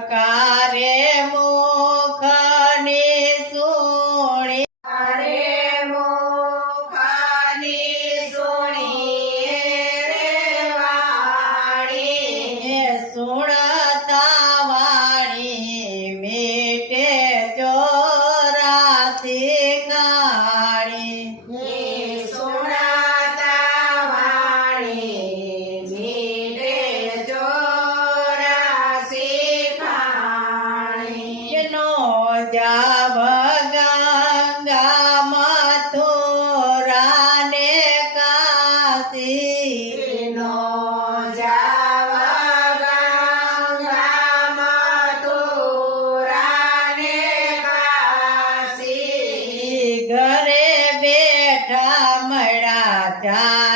пока-пока. જાવ ગંગામાં થોરાને કાશી નો જાવ ગંગામાં થોરાને કાશી ઘરે બેઠા મળ્યા જા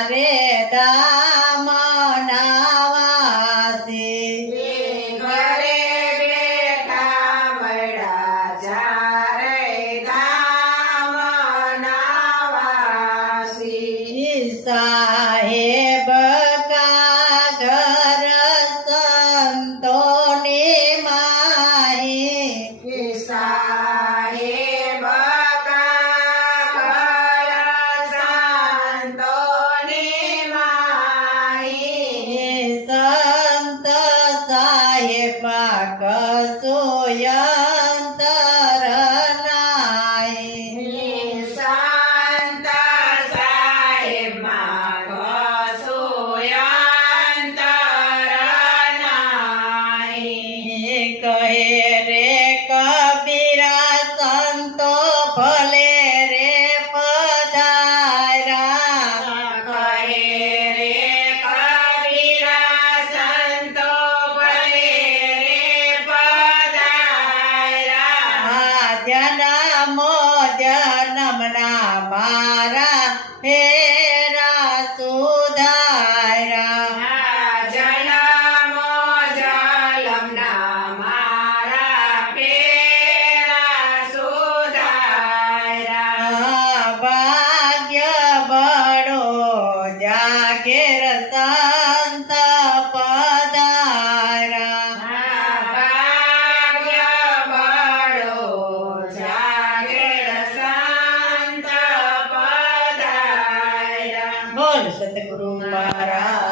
રસોયા રામ જનમના મારા હે સદગુરુ મારા